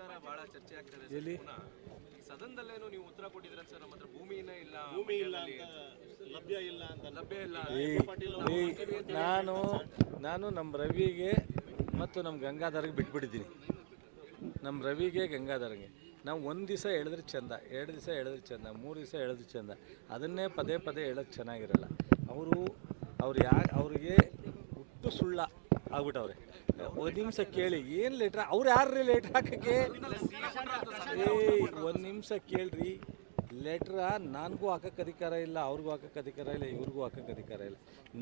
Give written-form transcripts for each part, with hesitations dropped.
ವಿಚಾರ ಬಹಳ ಚರ್ಚೆ ಆಗ್ತದೆ ಎಲ್ಲಿ ಸದನದಲ್ಲೇನೋ ನೀವು ಉತ್ತರ ಕೊಟ್ಟಿದ್ರೆ ಸರ್, ನಮ್ಮ ಹತ್ರ ಭೂಮಿನೇ ಇಲ್ಲ, ಭೂಮಿ ಇಲ್ಲ ಲಭ್ಯ ಇಲ್ಲ ಅಂತ ನಾನು ನಮ್ಮ ರವಿಗೆ ಮತ್ತು ನಮ್ಮ ಗಂಗಾಧರ್ಗೆ ಬಿಟ್ಬಿಟ್ಟಿದ್ದೀನಿ. ನಮ್ಮ ರವಿಗೆ ಗಂಗಾಧರ್ಗೆ ನಾವು ಒಂದು ದಿವಸ ಹೇಳಿದ್ರೆ ಚೆಂದ, 2 ದಿವಸ ಹೇಳಿದ್ರೆ ಚೆಂದ, 3 ದಿವಸ ಹೇಳಿದ್ರೆ ಚೆಂದ, ಅದನ್ನೇ ಪದೇ ಪದೇ ಹೇಳೋದು ಚೆನ್ನಾಗಿರಲ್ಲ. ಅವ್ರಿಗೆ ಹುಟ್ಟು ಸುಳ್ಳ ಆಗ್ಬಿಟ್ಟವ್ರೆ. ಒಂದು ನಿಮಿಷ ಕೇಳಿ, ಏನು ಲೆಟ್ರ್ ಅವ್ರು ಯಾರ್ರೀ ಲೆಟ್ರ್ ಹಾಕೋಕ್ಕೆ? ಒಂದು ನಿಮಿಷ ಕೇಳ್ರಿ, ಲೆಟ್ರ ನನಗೂ ಹಾಕೋಕ್ಕೆ ಅಧಿಕಾರ ಇಲ್ಲ, ಅವ್ರಿಗೂ ಹಾಕೋಕ್ಕೆ ಅಧಿಕಾರ ಇಲ್ಲ, ಇವ್ರಿಗೂ ಹಾಕೋಕ್ಕೆ ಅಧಿಕಾರ ಇಲ್ಲ.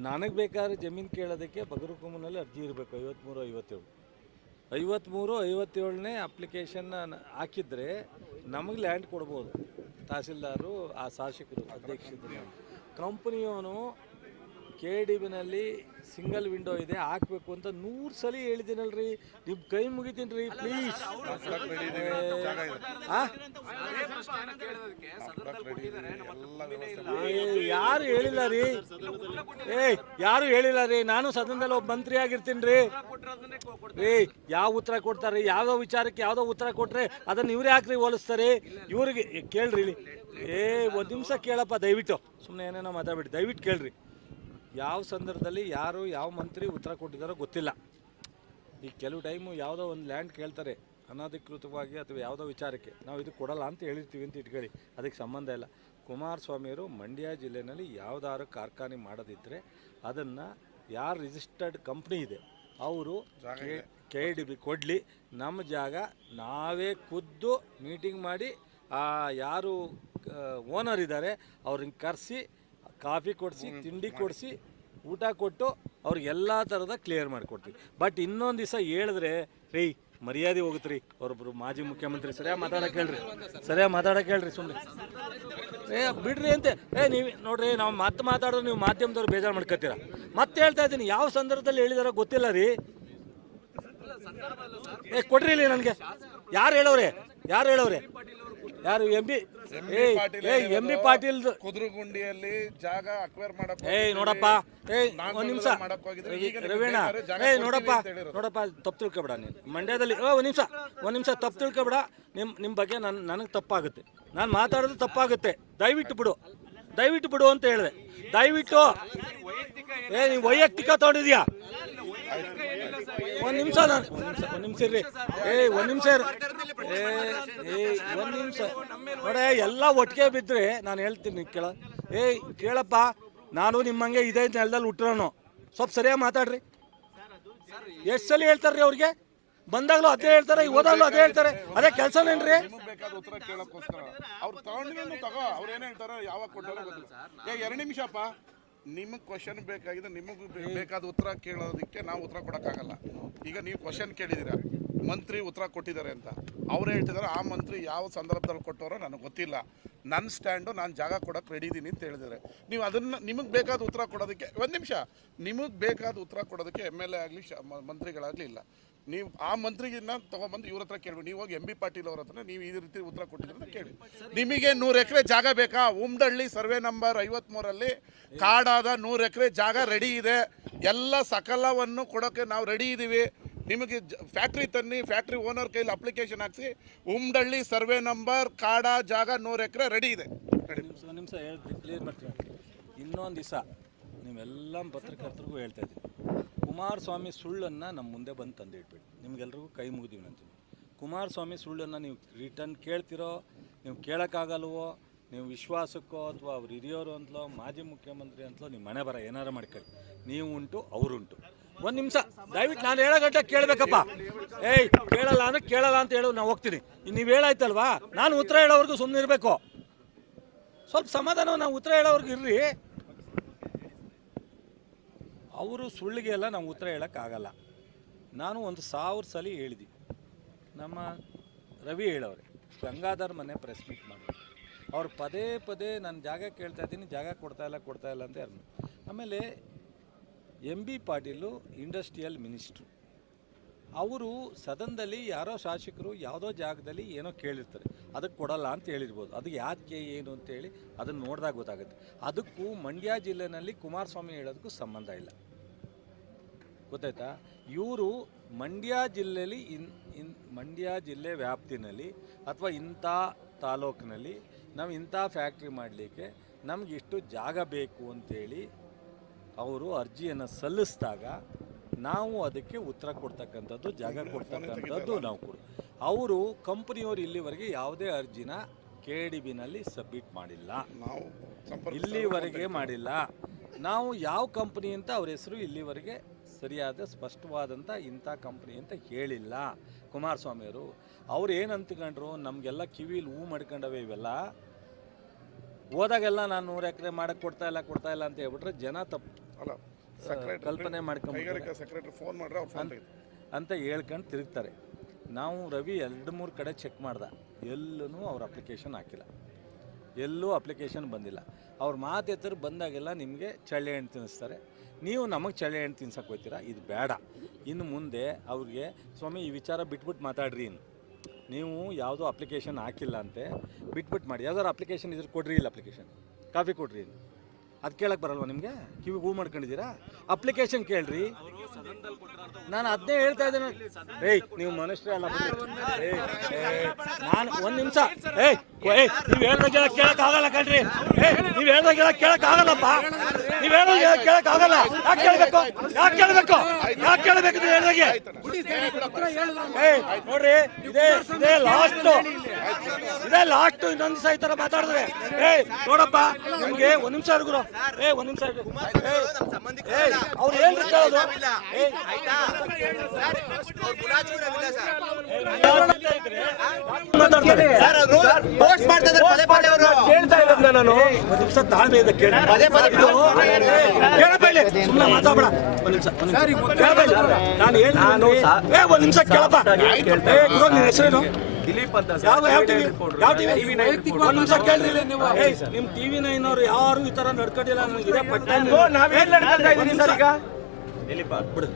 ನನಗೆ ಬೇಕಾದ್ರೆ ಜಮೀನು ಕೇಳೋದಕ್ಕೆ ಬಗರುಕುಮ್ಮನಲ್ಲಿ ಅರ್ಜಿ ಇರಬೇಕು. 53-57ನೇ ಅಪ್ಲಿಕೇಶನ್ ಹಾಕಿದರೆ ನಮಗೆ ಲ್ಯಾಂಡ್ ಕೊಡ್ಬೋದು. ತಹಸೀಲ್ದಾರರು, ಆ ಶಾಸಕರು, ಅಧ್ಯಕ್ಷರು. ಕಂಪ್ನಿಯವನು KDBನಲ್ಲಿ ಸಿಂಗಲ್ ವಿಂಡೋ ಇದೆ, ಹಾಕಬೇಕು ಅಂತ 100 ಸಲ ಹೇಳಿದ್ದೀನಲ್ರಿ. ನಿಮ್ಮ ಕೈ ಮುಗಿತೀನಿ ರೀ, ಪ್ಲೀಸ್. ಯಾರು ಹೇಳಿಲ್ಲ ರೀ, ಯಾರು ಹೇಳಿಲ್ಲ ರೀ. ನಾನು ಸದನದಲ್ಲಿ ಒಬ್ಬ ಮಂತ್ರಿ ಆಗಿರ್ತೀನಿ ರೀ. ಯಾವ ಉತ್ತರ ಕೊಡ್ತಾರೆ? ಯಾವುದೋ ವಿಚಾರಕ್ಕೆ ಯಾವುದೋ ಉತ್ತರ ಕೊಟ್ಟರೆ ಅದನ್ನು ಇವರೇ ಹಾಕ್ರಿ ಹೋಲಿಸ್ತಾರೆ. ಇವ್ರಿಗೆ ಕೇಳ್ರಿ. ಒಂದು ನಿಮಿಷ ಕೇಳಪ್ಪ ದಯವಿಟ್ಟು, ಸುಮ್ಮನೆ ಏನೇನೋ ಮಾತಾಡ್ಬಿಟ್ಟು ದಯವಿಟ್ಟು ಕೇಳ್ರಿ. ಯಾವ ಸಂದರ್ಭದಲ್ಲಿ ಯಾರು ಯಾವ ಮಂತ್ರಿ ಉತ್ತರ ಕೊಟ್ಟಿದ್ದಾರೋ ಗೊತ್ತಿಲ್ಲ. ಈಗ ಕೆಲವು ಟೈಮು ಯಾವುದೋ ಒಂದು ಲ್ಯಾಂಡ್ ಕೇಳ್ತಾರೆ ಅನಧಿಕೃತವಾಗಿ ಅಥವಾ ಯಾವುದೋ ವಿಚಾರಕ್ಕೆ, ನಾವು ಇದು ಕೊಡಲ್ಲ ಅಂತ ಹೇಳಿರ್ತೀವಿ ಅಂತ ಇಟ್ಕೊಳ್ಳಿ, ಅದಕ್ಕೆ ಸಂಬಂಧ ಇಲ್ಲ. ಕುಮಾರಸ್ವಾಮಿಯವರು ಮಂಡ್ಯ ಜಿಲ್ಲೆಯಲ್ಲಿ ಯಾವುದಾದ್ರು ಕಾರ್ಖಾನೆ ಮಾಡೋದಿದ್ದರೆ ಅದನ್ನು ಯಾರು ರಿಜಿಸ್ಟರ್ಡ್ ಕಂಪ್ನಿ ಇದೆ ಅವರು KDB ಕೊಡಲಿ. ನಮ್ಮ ಜಾಗ ನಾವೇ ಖುದ್ದು ಮೀಟಿಂಗ್ ಮಾಡಿ ಯಾರು ಓನರ್ ಇದ್ದಾರೆ ಅವ್ರನ್ನ ಕರೆಸಿ ಕಾಫಿ ಕೊಡಿಸಿ, ತಿಂಡಿ ಕೊಡಿಸಿ, ಊಟ ಕೊಟ್ಟು ಅವ್ರಿಗೆಲ್ಲ ಥರದ ಕ್ಲಿಯರ್ ಮಾಡಿಕೊಡ್ತೀವಿ. ಬಟ್ ಇನ್ನೊಂದು ದಿವಸ ಹೇಳಿದ್ರೆ ರೀ ಮರ್ಯಾದೆ ಹೋಗುತ್ತೆ ರೀ. ಅವರೊಬ್ಬರು ಮಾಜಿ ಮುಖ್ಯಮಂತ್ರಿ ಸರಿಯಾಗಿ ಮಾತಾಡೋಕೆ ಹೇಳ್ರಿ ಸುಮ್ಮನೆ ಬಿಡ್ರಿ ಅಂತ. ನೀವು ನೋಡ್ರಿ, ನಾವು ಮಾತಾಡೋದು ನೀವು ಮಾಧ್ಯಮದವ್ರು ಬೇಜಾರು ಮಾಡ್ಕೊತೀರ. ಮತ್ತೆ ಹೇಳ್ತಾ ಇದ್ದೀನಿ, ಯಾವ ಸಂದರ್ಭದಲ್ಲಿ ಹೇಳಿದಾರೋ ಗೊತ್ತಿಲ್ಲ ರೀ. ಕೊಡ್ರಿ ಇಲ್ಲಿ ನನಗೆ. ಯಾರು ಹೇಳೋರೆ? ಯಾರು? ಎಂ ಬಿ ಪಾಟೀಲ್ ಕುದ್ರಗುಂಡಿಯಲ್ಲಿ ಜಾಗ ಅಕ್ವೈರ್ ಮಾಡಕ್ಕೆ ನೋಡಪ್ಪ, ಒಂದು ನಿಮಿಷ ರವೀಣ, ನೋಡಪ್ಪ ತಪ್ಪು ತಿಳ್ಕೊಬೇಡ ನೀನು. ಮಂಡ್ಯದಲ್ಲಿ ಒಂದು ನಿಮಿಷ ತಪ್ಪು ತಿಳ್ಕೊಬೇಡ. ನಿಮ್ಮ ಬಗ್ಗೆ ನನಗೆ ತಪ್ಪಾಗುತ್ತೆ, ನಾನು ಮಾತಾಡೋದು ತಪ್ಪಾಗುತ್ತೆ. ದಯವಿಟ್ಟು ಬಿಡು ಅಂತ ಹೇಳಿದೆ. ದಯವಿಟ್ಟು ನೀವು ವೈಯಕ್ತಿಕ ತಗೊಂಡಿದ್ಯಾ? ಒಂದು ನಿಮಿಷ ಇರ್ರಿ. ಒಂದು ನಿಮಿಷ ನೋಡೇ, ಎಲ್ಲ ಒಟ್ಟಿಗೆ ಬಿದ್ದರೆ ನಾನು ಹೇಳ್ತೀನಿ ಕೇಳಪ್ಪ. ನಾನು ನಿಮ್ಮಂಗೆ ಇದೇ ನೆಲದಲ್ಲಿ ಹುಟ್ಟಿರೋನು. ಸ್ವಲ್ಪ ಸರಿಯಾಗಿ ಮಾತಾಡ್ರಿ. ಎಷ್ಟು ಸಲ ಹೇಳ್ತಾರ್ರಿ ಅವ್ರಿಗೆ? ಬಂದಾಗ್ಲೂ ಅದೇ ಹೇಳ್ತಾರೆ, ಹೋದಾಗ್ಲೂ ಅದೇ ಹೇಳ್ತಾರೆ. ಅದೇ ಕೆಲಸನೇನ್ರಿ? ಬೇಕಾದ ಉತ್ತರ ಕೇಳೋಕ್ಕೋಸ್ಕರ ಅವ್ರು ತಗೊಂಡಿರೋ ಅವ್ರು ಏನ್ ಹೇಳ್ತಾರೋ ಯಾವಾಗ ಕೊಟ್ಟಾರೋ ಗೊತ್ತಿಲ್ಲ. 2 ನಿಮಿಷಪ್ಪ, ನಿಮಗೆ ಕ್ವಶನ್ ಬೇಕಾಗಿದೆ, ನಿಮಗೆ ಬೇಕಾದ ಉತ್ತರ ಕೇಳೋದಕ್ಕೆ ನಾವು ಉತ್ತರ ಕೊಡೋಕ್ಕಾಗಲ್ಲ. ಈಗ ನೀವು ಕ್ವಶನ್ ಕೇಳಿದ್ದೀರಾ, ಮಂತ್ರಿ ಉತ್ತರ ಕೊಟ್ಟಿದ್ದಾರೆ ಅಂತ ಅವ್ರು ಹೇಳ್ತಿದ್ದಾರೆ. ಆ ಮಂತ್ರಿ ಯಾವ ಸಂದರ್ಭದಲ್ಲಿ ಕೊಟ್ಟವರೋ ನನಗೆ ಗೊತ್ತಿಲ್ಲ. ನನ್ನ ಸ್ಟ್ಯಾಂಡು, ನಾನು ಜಾಗ ಕೊಡೋಕೆ ರೆಡಿ ಇದ್ದೀನಿ ಅಂತ ಹೇಳಿದ್ದಾರೆ. ನೀವು ಅದನ್ನು ನಿಮಗೆ ಬೇಕಾದ ಉತ್ತರ ಕೊಡೋದಕ್ಕೆ, ಒಂದು ನಿಮಿಷ, ನಿಮಗೆ ಬೇಕಾದ ಉತ್ತರ ಕೊಡೋದಕ್ಕೆ MLA ಆಗಲಿ ಮಂತ್ರಿಗಳಾಗಲಿ ಇಲ್ಲ. ನೀವು ಆ ಮಂತ್ರಿಗಿನ್ನ ತೊಗೊಂಬಂದು ಇವ್ರ ಹತ್ರ ಕೇಳಿ. ನೀವು ಹೋಗಿ MB ಪಾಟೀಲ್ ಅವ್ರ ಹತ್ರ ನೀವು ಈ ರೀತಿ ಉತ್ತರ ಕೊಟ್ಟಿದ್ರೆ ಅಂತ ಕೇಳಿ. ನಿಮಗೆ 100 ಎಕರೆ ಜಾಗ ಬೇಕಾ? ಉಮ್ಡಳ್ಳಿ ಸರ್ವೆ ನಂಬರ್ 53ರಲ್ಲಿ ಕಾಡಾದ 100 ಎಕರೆ ಜಾಗ ರೆಡಿ ಇದೆ. ಎಲ್ಲ ಸಕಲವನ್ನು ಕೊಡೋಕ್ಕೆ ನಾವು ರೆಡಿ ಇದ್ದೀವಿ. ನಿಮಗೆ ಫ್ಯಾಕ್ಟ್ರಿ ತನ್ನಿ, ಫ್ಯಾಕ್ಟ್ರಿ ಓನರ್ ಕೈಲಿ ಅಪ್ಲಿಕೇಶನ್ ಹಾಕ್ಸಿ, ಉಮ್ಡಳ್ಳಿ ಸರ್ವೆ ನಂಬರ್ ಕಾಡ ಜಾಗ 100 ಎಕರೆ ರೆಡಿ ಇದೆ. ಒಂದು ನಿಮಿಷ ಹೇಳ್ತೀನಿ, ಕ್ಲಿಯರ್ ಮಾಡ್ತೀನಿ. ಇನ್ನೊಂದು ದಿವಸ ನೀವೆಲ್ಲ ಪತ್ರಕರ್ತರಿಗೂ ಹೇಳ್ತಾ ಇದ್ದೀನಿ, ಕುಮಾರಸ್ವಾಮಿ ಸುಳ್ಳನ್ನು ನಮ್ಮ ಮುಂದೆ ಬಂದು ತಂದು ಇಟ್ಬಿಡಿ. ನಿಮ್ಗೆಲ್ರಿಗೂ ಕೈ ಮುಗಿದೀವಿ ಅಂತೀನಿ. ಕುಮಾರಸ್ವಾಮಿ ಸುಳ್ಳನ್ನು ನೀವು ರಿಟರ್ನ್ ಕೇಳ್ತಿರೋ, ನೀವು ಕೇಳೋಕ್ಕಾಗಲ್ವೋ, ನೀವು ವಿಶ್ವಾಸಕ್ಕೋ ಅಥವಾ ಅವ್ರು ಹಿರಿಯೋರು ಅಂತಲೋ, ಮಾಜಿ ಮುಖ್ಯಮಂತ್ರಿ ಅಂತಲೋ ನಿಮ್ಮ ಮನೆ ಬರ ಏನಾರು ಮಾಡ್ಕೊಳ್ಳಿ. ನೀವು ಉಂಟು, ಅವರುಂಟು. ಒಂದು ನಿಮಿಷ ದಯವಿಟ್ಟು, ನಾನು ಹೇಳೋ ಗಂಟೆ ಕೇಳಬೇಕಪ್ಪ. ಕೇಳಲ್ಲ ಅಂದರೆ ಕೇಳಲ್ಲ ಅಂತ ಹೇಳೋ, ನಾನು ಹೋಗ್ತೀನಿ. ನೀವು ಹೇಳಾಯ್ತಲ್ವಾ, ನಾನು ಉತ್ತರ ಹೇಳೋವರೆಗೂ ಸುಮ್ಮನೆ ಇರಬೇಕು. ಸ್ವಲ್ಪ ಸಮಾಧಾನ, ನಾವು ಉತ್ತರ ಹೇಳೋವರೆಗೂ ಇರ್ರಿ. ಅವರು ಸುಳ್ಳಿಗೆ ಎಲ್ಲ ನಾವು ಉತ್ತರ ಹೇಳೋಕ್ಕಾಗಲ್ಲ. ನಾನು 1000 ಸಲ ಹೇಳಿದ್ವಿ. ನಮ್ಮ ರವಿ ಹೇಳೋರೆ, ಗಂಗಾಧರ್ ಮನೆ ಪ್ರೆಸ್ ಮೀಟ್ ಮಾಡಿ ಅವ್ರು ಪದೇ ಪದೇ ನಾನು ಜಾಗ ಕೇಳ್ತಾ ಇದ್ದೀನಿ, ಜಾಗ ಕೊಡ್ತಾ ಇಲ್ಲ ಅಂತ ಯಾರು. ಆಮೇಲೆ MB ಪಾಟೀಲು ಇಂಡಸ್ಟ್ರಿಯಲ್ ಮಿನಿಸ್ಟ್ರು, ಅವರು ಸದನದಲ್ಲಿ ಯಾರೋ ಶಾಸಕರು ಯಾವುದೋ ಜಾಗದಲ್ಲಿ ಏನೋ ಕೇಳಿರ್ತಾರೆ, ಅದಕ್ಕೆ ಕೊಡಲ್ಲ ಅಂತ ಹೇಳಿರ್ಬೋದು. ಅದು ಯಾಕೆ ಏನು ಅಂತೇಳಿ ಅದನ್ನು ನೋಡಿದಾಗ ಗೊತ್ತಾಗುತ್ತೆ. ಅದಕ್ಕೂ ಮಂಡ್ಯ ಜಿಲ್ಲೆಯಲ್ಲಿ ಕುಮಾರಸ್ವಾಮಿ ಹೇಳೋದಕ್ಕೂ ಸಂಬಂಧ ಇಲ್ಲ, ಗೊತ್ತಾಯ್ತಾ? ಇವರು ಮಂಡ್ಯ ಜಿಲ್ಲೆಯಲ್ಲಿ ಮಂಡ್ಯ ಜಿಲ್ಲೆ ವ್ಯಾಪ್ತಿನಲ್ಲಿ ಅಥವಾ ಇಂಥ ತಾಲೂಕಿನಲ್ಲಿ ನಾವು ಇಂಥ ಫ್ಯಾಕ್ಟ್ರಿ ಮಾಡಲಿಕ್ಕೆ ನಮ್ಗೆ ಇಷ್ಟು ಜಾಗ ಬೇಕು ಅಂತೇಳಿ ಅವರು ಅರ್ಜಿಯನ್ನು ಸಲ್ಲಿಸಿದಾಗ ನಾವು ಅದಕ್ಕೆ ಉತ್ತರ ಕೊಡ್ತಕ್ಕಂಥದ್ದು, ಜಾಗ ಕೊಡ್ತಕ್ಕಂಥದ್ದು ನಾವು ಕೊಡು. ಅವರು ಕಂಪ್ನಿಯವರು ಇಲ್ಲಿವರೆಗೆ ಯಾವುದೇ ಅರ್ಜಿನ KDBನಲ್ಲಿ ಸಬ್ಮಿಟ್ ಮಾಡಿಲ್ಲ, ನಾವು ಇಲ್ಲಿವರೆಗೆ ಮಾಡಿಲ್ಲ. ನಾವು ಯಾವ ಕಂಪ್ನಿ ಅಂತ ಅವ್ರ ಹೆಸರು ಇಲ್ಲಿವರೆಗೆ ಸರಿಯಾದ ಸ್ಪಷ್ಟವಾದಂಥ ಇಂಥ ಕಂಪ್ನಿ ಅಂತ ಹೇಳಿಲ್ಲ. ಕುಮಾರಸ್ವಾಮಿಯವರು ಅವ್ರು ಏನು ಅಂದ್ಕೊಂಡ್ರು, ನಮಗೆಲ್ಲ ಕಿವಿಲಿ ಹೂ ಮಾಡ್ಕೊಂಡವೆ ಇವೆಲ್ಲ, ಹೋದಾಗೆಲ್ಲ ನಾನು 100 ಎಕರೆ ಮಾಡಕ್ಕೆ ಕೊಡ್ತಾ ಇಲ್ಲ ಅಂತ ಹೇಳ್ಬಿಟ್ರೆ ಜನ ತಪ್ಪು ಅಲ್ಲ ಕಲ್ಪನೆ ಮಾಡ್ಕೊಂಡು ಸೆಕ್ರೆಟರಿ ಫೋನ್ ಮಾಡ್ರೆ ಅವ್ರು ಫೋನ್ ಅಂತ ಹೇಳ್ಕೊಂಡು ತಿರುಗ್ತಾರೆ. ನಾವು ರವಿ 2-3 ಕಡೆ ಚೆಕ್ ಮಾಡ್ದೆ, ಎಲ್ಲೂ ಅವ್ರ ಅಪ್ಲಿಕೇಶನ್ ಹಾಕಿಲ್ಲ, ಎಲ್ಲೂ ಅಪ್ಲಿಕೇಶನ್ ಬಂದಿಲ್ಲ. ಅವ್ರ ಮಾತು ಎತ್ತರು ಬಂದಾಗೆಲ್ಲ ನಿಮಗೆ ಚಳ್ಳೆ ಹಣ್ಣು ತಿನ್ನಿಸ್ತಾರೆ, ನೀವು ನಮಗೆ ಚಳ್ಳೆ ಹಣ್ಣು ತಿನ್ಸಕ್ಕೆ ಹೋಗ್ತೀರಾ. ಇದು ಬೇಡ. ಇನ್ನು ಮುಂದೆ ಅವ್ರಿಗೆ ಸ್ವಾಮಿ ಈ ವಿಚಾರ ಬಿಟ್ಬಿಟ್ಟು ಮಾತಾಡ್ರಿ, ಇನ್ನು ನೀವು ಯಾವುದೋ ಅಪ್ಲಿಕೇಶನ್ ಹಾಕಿಲ್ಲ ಅಂತೆ ಬಿಟ್ಬಿಟ್ಟು ಮಾಡಿ, ಯಾವ್ದಾದ್ರು ಅಪ್ಲಿಕೇಶನ್ ಇದ್ರೆ ಕೊಡ್ರಿ, ಇಲ್ಲ ಅಪ್ಲಿಕೇಶನ್ ಕಾಪಿ ಕೊಡ್ರಿ, ಅದು ಕೇಳಕ್ಕೆ ಬರಲ್ವ ನಿಮಗೆ? ಕಿವಿಗೆ ಹೂ ಮಾಡ್ಕೊಂಡಿದ್ದೀರಾ? ಅಪ್ಲಿಕೇಶನ್ ಕೇಳ್ರಿ. ನಾನು ಅದನ್ನೇ ಹೇಳ್ತಾ ಇದ್ದೇನೆ. ನೀವು ಮನುಷ್ಯರೇ ಅಲ್ಲ. ನಾನು ಒಂದು ನಿಮಿಷ, ನೀವು ಹೇಳ್ದಾಗೆಲ್ಲ ಕೇಳಕ್ಕಾಗಲ್ಲ ಕಣ್ರಿ. ನೀವು ಹೇಳ್ದಾಗೆಲ್ಲ ಕೇಳಕ್ಕಾಗಲ್ಲಪ್ಪ, ನೀವು ಹೇಳ್ದಾಗೆಲ್ಲ ಕೇಳಕ್ಕಾಗಲ್ಲ. ಯಾಕೆ ಕೇಳಬೇಕು? ನೀವು ಹೇಳ್ದಾಗೆ ನೋಡ್ರಿ, ಇದೇ ಲಾಸ್ಟ್ ಇನ್ನೊಂದು ದಿವಸ ಈ ಥರ ಮಾತಾಡಿದ್ರೆ ನೋಡಪ್ಪ ನಿಮ್ಗೆ ಒಂದ್ ನಿಮಿಷ ಗುರು, ಒಂದ್ ನಿಮಿಷ ಅವ್ರು ಏನ್ರಿ ಕೇಳೋದು? ನಾನು ಒಂದ್ ನಿಮಿಷ ತಾಳ್ಮೆ ಇದೆ, ಸುಮ್ಮನೆ ಮಾತಾಡ. ಒಂದ್ ನಿಮಿಷ ನಾನು ಹೇಳ್ತೀನಿ, ಒಂದ್ ನಿಮಿಷ ಕೇಳಪ್ಪ. ನಿನ್ನ ಹೆಸರೇನು? ದಿಲೀಪ್ ಅಂತ ಯಾವ ಟಿವಿ? ಒಂದ್ ನಿಮಿಷ ಕೇಳ್ರಿ. ನಿಮ್ TV 9 ಅವ್ರು ಯಾರು ಈ ತರ ನಡ್ಕೊಂಡಿಲ್ಲ. ನನಗೆ ನಾವೇನ್ ನಡ್ಕೊಳ್ತಾ ಇದೀನಿ ಸರ್ ಈಗ? ಬಿಡು.